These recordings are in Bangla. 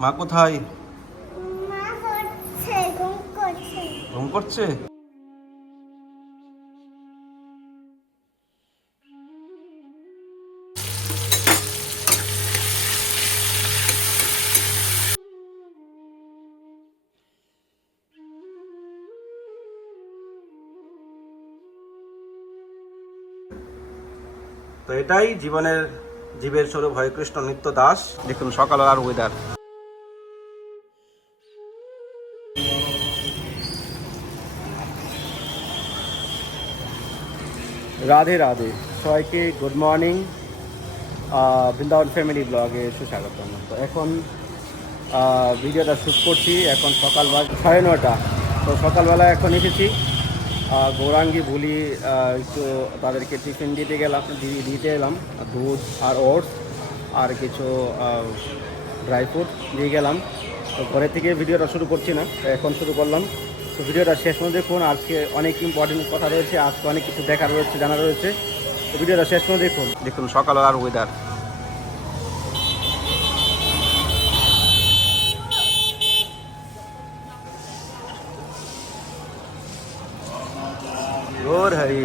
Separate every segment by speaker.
Speaker 1: মা কোথায়?
Speaker 2: ঘুম করছে।
Speaker 1: তো এটাই জীবনের জীবের স্বরূপ হরেকৃষ্ণ নিত্য দাস। দেখুন সকালবেলার ওয়েদার রাধে রাধে। সবাইকে গুড মর্নিং বৃন্দাবন ফ্যামিলি ব্লগে সুস্বাগতম। তো এখন ভিডিওটা শ্যুট করছি, এখন সকাল সাড়ে নটা তো সকালবেলা এখন এসেছি। গৌরাঙ্গি বলি একটু তাদেরকে টিফিন দিতে গেলাম দিতে এলাম। দুধ আর ওটস আর কিছু ড্রাই ফ্রুট দিয়ে গেলাম। তো ঘরে থেকে ভিডিওটা শুরু করছি না এখন শুরু করলাম। তো ভিডিওটা শেষ পর্যন্ত দেখুন। আজকে অনেক ইম্পর্টেন্ট কথা রয়েছে, আজকে অনেক কিছু দেখার রয়েছে জানা রয়েছে। তো ভিডিওটা শেষ পর্যন্ত দেখুন। দেখুন, সকাল আর ওয়েদার ভোর হরি।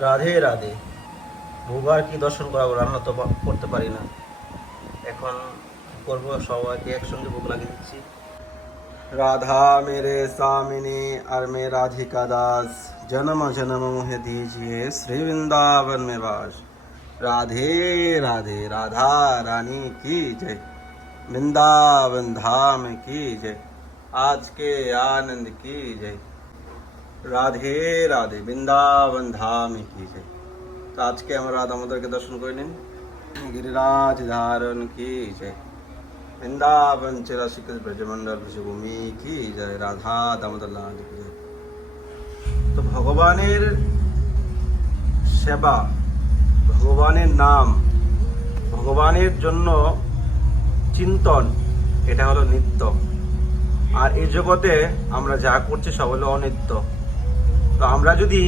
Speaker 1: রাধে রাধে। ভোগ আর কি দর্শন করাবো? রান্না তো করতে পারি না। এখন করব সবাইকে একসঙ্গে ভোগ লাগিয়ে দিচ্ছি। রাধা মেরে সামিনী আর মে রাধিকা দাস। জনম জনম মোহে দিজিয়ে শ্রী বৃন্দাবন মে বাস। রাধে রাধে, রাধা রানী কি জয়। বৃন্দাবন ধাম কি জয়। আজকে আনন্দ কি জয়। রাধে রাধে, বৃন্দাবন ধাম, কি জয় তো আজকে আমরা রাধা মাদারকে দর্শন করে নিন। গিরিরাজ ধারণ, কি জয় বৃন্দাবন চিরাশিক ব্রজমন্ডল ভূমি কি জয় রাধা দামোদর লাল কি জয়। তো ভগবানের সেবা, ভগবানের নাম, ভগবানের জন্য চিন্তন, এটা হলো নিত্য। আর এই জগতে আমরা যা করছি সব হলো অনিত্য। তো আমরা যদি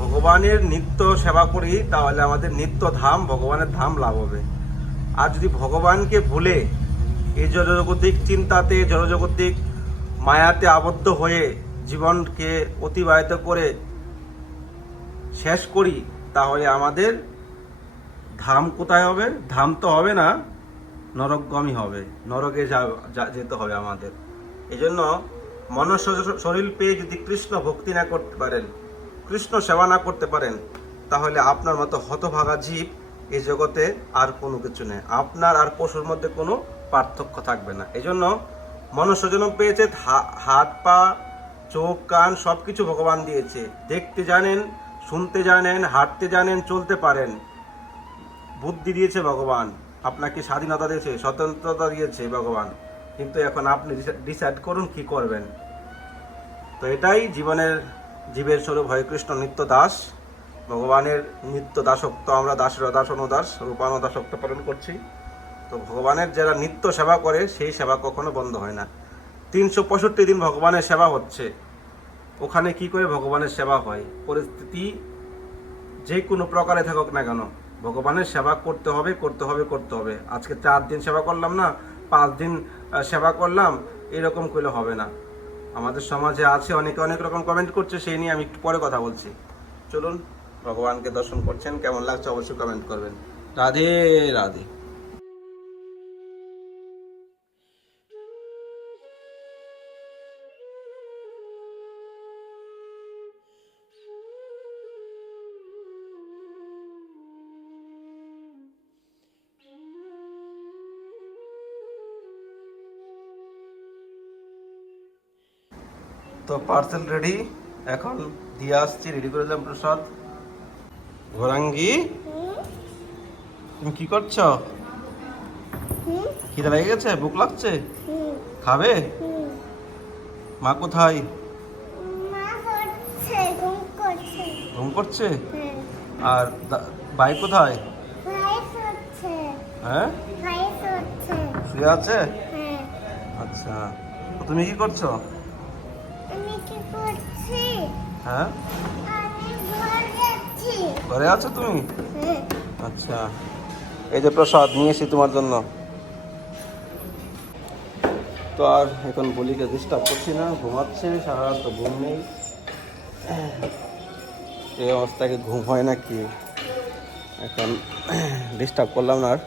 Speaker 1: ভগবানের নিত্য সেবা করি, তাহলে আমাদের নিত্য ধাম, ভগবানের ধাম লাভ হবে। আর যদি ভগবানকে ভুলে এই জড়জগতিক চিন্তাতে, জড়জগতিক মায়াতে আবদ্ধ হয়ে জীবনকে অতিবাহিত করে শেষ করি, তাহলে আমাদের ধাম কোথায় হবে? ধাম তো হবে না, নরকগামী হবে। নরকে যেতে হবে আমাদের। এই জন্য মনুষ্য শরীর পেয়ে যদি কৃষ্ণ ভক্তি না করতে পারেন, কৃষ্ণ সেবা না করতে পারেন, তাহলে আপনার মতো হতভাগা জীব এই জগতে আর কোনো কিছু নেই। আপনার আর পশুর মধ্যে কোনো পার্থক্য থাকবে না। এই জন্য মনুষ্য পেয়েছে হাত পা, চোখ, কান সব কিছু ভগবান দিয়েছে। দেখতে জানেন, শুনতে জানেন, হাঁটতে জানেন, চলতে পারেন। বুদ্ধি দিয়েছে ভগবান। আপনাকে স্বাধীনতা দিয়েছে, স্বতন্ত্রতা দিয়েছে ভগবান। কিন্তু এখন আপনি ডিসাইড করুন কি করবেন। তো এটাই জীবনের জীবের স্বরূপ হয় কৃষ্ণ নিত্য দাস, ভগবানের নিত্য দাসত্ব, আমরা দাসের দাস অনুদাস রূপানো দাসত্ব পালন করছি। তো ভগবানের যারা নিত্য সেবা করে, সেই সেবা কখনো বন্ধ হয় না। তিনশো পঁয়ষট্টি দিন ভগবানের সেবা হচ্ছে। ওখানে কি করে ভগবানের সেবা হয়? পরিস্থিতি যে কোনো প্রকারে থাকুক না কেন, ভগবানের সেবা করতে হবে করতে হবে করতে হবে। আজকে চার দিন সেবা করলাম না পাঁচ দিন সেবা করলাম, এরকম করলে হবে না। আমাদের সমাজে আছে অনেকে, অনেক রকম কমেন্ট করছে, সেই নিয়ে আমি একটু পরে কথা বলছি। চলুন, ভগবানকে দর্শন করছেন, কেমন লাগছে অবশ্যই কমেন্ট করবেন। রাধে রাধে। তো পার্সেল রেডি এখন দিয়ে আসছি রেডি করে দিলাম প্রসাদ। ঘোরাঙ্গি? তুমি কি করছ? খিদে লেগে গেছে? ভুক লাগছে? খাবে? মা কোথায়?
Speaker 2: ঘুম করছে?
Speaker 1: আর ভাই কোথায়? হ্যাঁ? শুয়ে আছে? আচ্ছা। তুমি কি করছি? হ্যাঁ?
Speaker 2: ঘর
Speaker 1: আছো তুমি?
Speaker 2: হ্যাঁ।
Speaker 1: আচ্ছা। এই যে প্রসাদ নিয়ে এসেছি তোমার জন্য। তো আর এখন বলিকে ডিস্টার্ব করছি না ঘুমাচ্ছে সারা রাত তো ঘুম নেই। এই অবস্থাকে ঘুম হয় না কি এখন ডিস্টার্ব করলাম না আর।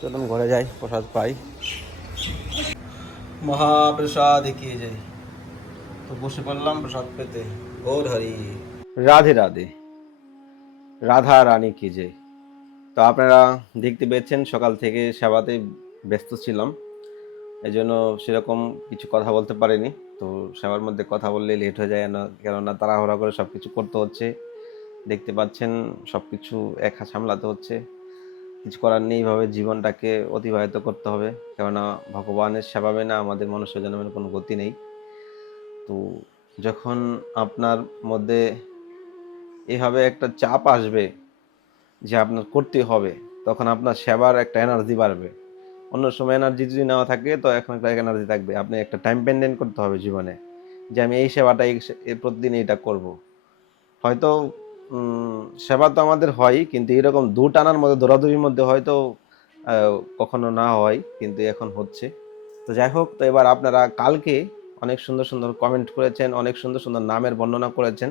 Speaker 1: চলুন ঘরে যাই প্রসাদ পাই। মহাপ্রসাদ কি যাই তো বসে পড়লাম প্রসাদ পেতে। হরি। রাধে রাধে। রাধা রানী কি যে। তো আপনারা দেখতে পেয়েছেন সকাল থেকে সেবাতে ব্যস্ত ছিলাম এই জন্য সেরকম কিছু কথা বলতে পারিনি। তো সেবার মধ্যে কথা বললে লেট হয়ে যায় না, কেননা তাড়াহুড়া করে সব কিছু করতে হচ্ছে। দেখতে পাচ্ছেন সব কিছু একা সামলাতে হচ্ছে। কিছু করার নেই, এইভাবে জীবনটাকে অতিবাহিত করতে হবে। কেননা ভগবানের সেবা না আমাদের মনুষ্য জন্মের কোনো গতি নেই। তো যখন আপনার মধ্যে এভাবে একটা চাপ আসবে যে আপনার করতে হবে, তখন আপনার সেবার একটা এনার্জি বাড়বে। অন্য সময় এনার্জি যদি নেওয়া থাকে, তো এখন একটা এনার্জি থাকবে। আপনি একটা টাইম মেনটেন করতে হবে জীবনে যে আমি এই সেবাটা এই প্রতিদিন এইটা করব। হয়তো সেবা তো আমাদের হয়, কিন্তু এরকম দু টানার মধ্যে দৌড়াদৌড়ির মধ্যে হয়তো কখনো না হয়, কিন্তু এখন হচ্ছে। তো যাই হোক, তো এবার আপনারা কালকে অনেক সুন্দর সুন্দর কমেন্ট করেছেন, অনেক সুন্দর সুন্দর নামের বর্ণনা করেছেন।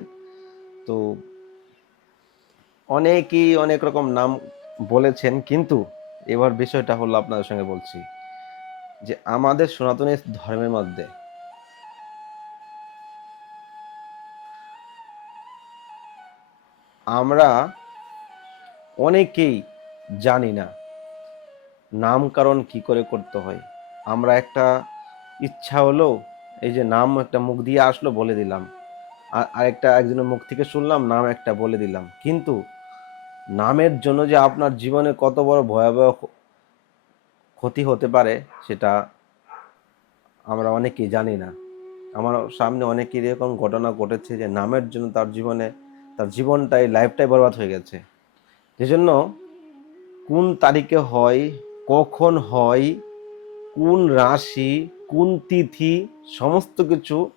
Speaker 1: তো অনেকেই অনেক রকম নাম বলেছেন, কিন্তু এবার বিষয়টা হলো আপনাদের সঙ্গে বলছি যে আমাদের সনাতনী ধর্মের মধ্যে আমরা অনেকেই জানি না নামকরণ কি করে করতে হয়। আমরা একটা ইচ্ছা হলো এই যে নাম একটা মুখ দিয়ে আসলো বলে দিলাম। আর আরেকটা একজনের মুখ থেকে শুনলাম, নাম একটা বলে দিলাম। কিন্তু নামের জন্য যে আপনার জীবনে কত বড় ভয়াবহ ক্ষতি হতে পারে, সেটা আমরা অনেকেই জানি না। আমার সামনে অনেক এরকম ঘটনা ঘটেছে যে নামের জন্য তার জীবনে, তার জীবনটাই লাইফটাই বরবাদ হয়ে গেছে। সেজন্য কোন তারিখে হয়, কখন হয়, কোন রাশি কোন তিথি সমস্ত কিছু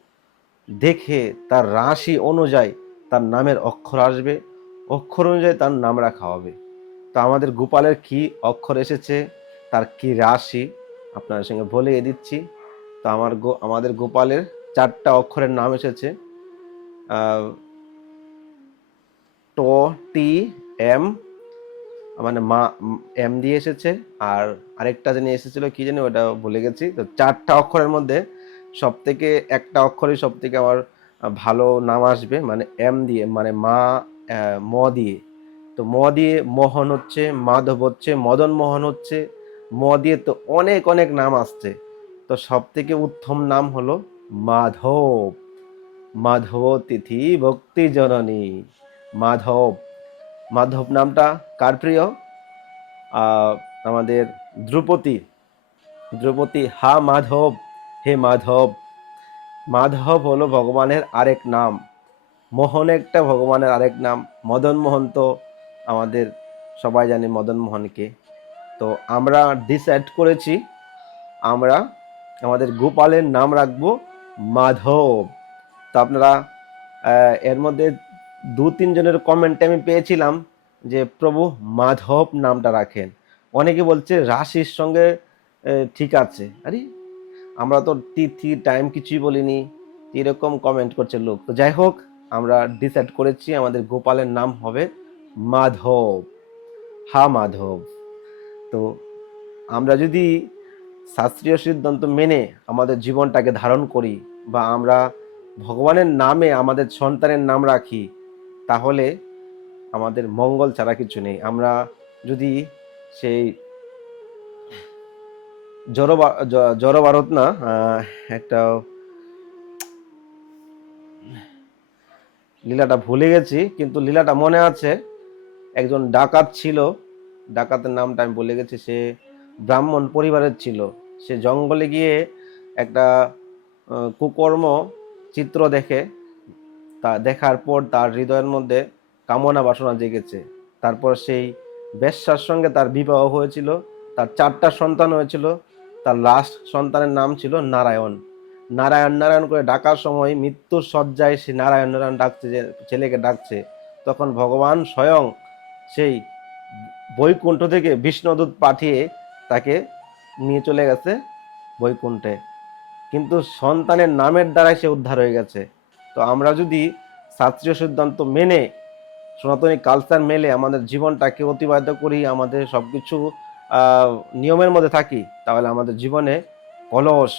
Speaker 1: দেখে তার রাশি অনুযায়ী তার নামের অক্ষর আসবে। অক্ষর অনুযায়ী তার নাম রাখা হবে। তো আমাদের গোপালের কি অক্ষর এসেছে, তার কি রাশি আপনার সঙ্গে বলে দিচ্ছি। তো আমার গো- আমাদের গোপালের চারটা অক্ষরের নাম এসেছে। ট, টি, এম মানে মা এম দিয়ে এসেছে। আর আরেকটা জানি এসেছিল, কি জানি ওটা ভুলে গেছি। তো চারটা অক্ষরের মধ্যে সব থেকে একটা অক্ষরই সব থেকে আমার ভালো নাম আসবে। মানে এম দিয়ে মানে মা ম দিয়ে। তো ম দিয়ে মোহন হচ্ছে, মাধব হচ্ছে, মদন মোহন হচ্ছে, ম দিয়ে তো অনেক অনেক নাম আসছে। তো সব থেকে উত্তম নাম হলো মাধব। মাধব তিথি ভক্তি জননী। মাধব মাধব নামটা কার প্রিয়? আমাদের ধ্রুপদী ধ্রুপদী হা মাধব, হে মাধব। মাধব হলো ভগবানের আরেক নাম। মোহন একটা ভগবানের আরেক নাম। মদন মোহন তো আমাদের সবাই জানি মদন মোহনকে। তো আমরা ডিসাইড করেছি, আমরা আমাদের গোপালের নাম রাখব মাধব। তো আপনারা এর মধ্যে দু তিনজনের কমেন্টে আমি পেয়েছিলাম যে, প্রভু, মাধব নামটা রাখেন। অনেকে বলছে, রাশির সঙ্গে ঠিক আছে। আরে, আমরা তো তিথি টাইম কিছুই বলিনি। এরকম কমেন্ট করছে লোক। তো যাই হোক, আমরা ডিসাইড করেছি, আমাদের গোপালের নাম হবে মাধব। হা, মাধব। তো আমরা যদি শাস্ত্রীয় সিদ্ধান্ত মেনে আমাদের জীবনটাকে ধারণ করি বা আমরা ভগবানের নামে আমাদের সন্তানের নাম রাখি তাহলে আমাদের মঙ্গল ছাড়া কিছু নেই। আমরা যদি সেই জড় জড় ভারত না একটা লীলাটা ভুলে গেছি, কিন্তু লীলাটা মনে আছে। একজন ডাকাত ছিল। ডাকাতের নামটা আমি ভুলে গেছি। সে ব্রাহ্মণ পরিবারের ছিল। সে জঙ্গলে গিয়ে একটা কুকর্ম চিত্র দেখে তা দেখার পর তার হৃদয়ের মধ্যে কামনা বাসনা জেগেছে। তারপর সেই বেশ্যার সঙ্গে তার বিবাহ হয়েছিল, তার চারটা সন্তান হয়েছিল, তার লাস্ট সন্তানের নাম ছিল নারায়ণ। নারায়ণ নারায়ণ করে ডাকার সময় মৃত্যুর শয্যায় সে নারায়ণ নারায়ণ ডাকছে যে, ছেলেকে ডাকছে। তখন ভগবান স্বয়ং সেই বৈকুণ্ঠ থেকে বিষ্ণুদূত পাঠিয়ে তাকে নিয়ে চলে গেছে বৈকুণ্ঠে। কিন্তু সন্তানের নামের দ্বারাই সে উদ্ধার হয়ে গেছে। তো আমরা যদি শাস্ত্রীয় সিদ্ধান্ত মেনে, সনাতনী কালচার মেলে, আমাদের জীবনটাকে অতিবাহিত করি, আমাদের সব কিছু নিয়মের মধ্যে থাকি, তাহলে আমাদের জীবনে কলস,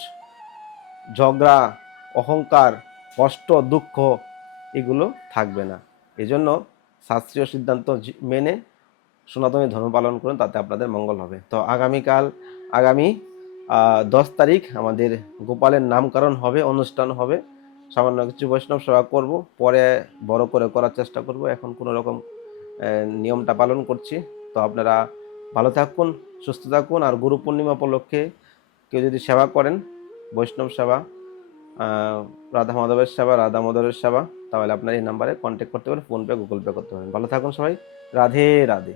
Speaker 1: ঝগড়া, অহংকার, কষ্ট, দুঃখ এগুলো থাকবে না। এজন্য শাস্ত্রীয় সিদ্ধান্ত মেনে সনাতনী ধর্ম পালন করুন, তাতে আপনাদের মঙ্গল হবে। তো আগামীকাল, আগামী দশ তারিখ আমাদের গোপালের নামকরণ হবে, অনুষ্ঠান হবে। সামান্য কিছু বৈষ্ণব সেবা করব, পরে বড় করে করার চেষ্টা করব। এখন কোনো রকম নিয়মটা পালন করছি। তো আপনারা ভালো থাকুন, সুস্থ থাকুন আর গুরু পূর্ণিমা উপলক্ষে কেউ যদি সেবা করেন, বৈষ্ণব সেবা রাধা মাধবের সেবা, রাধা মাধবের সেবা, তাহলে আপনার এই নাম্বারে কন্ট্যাক্ট করতে পারেন ফোনপে গুগল পে করতে পারেন। ভালো থাকুন সবাই। রাধে রাধে।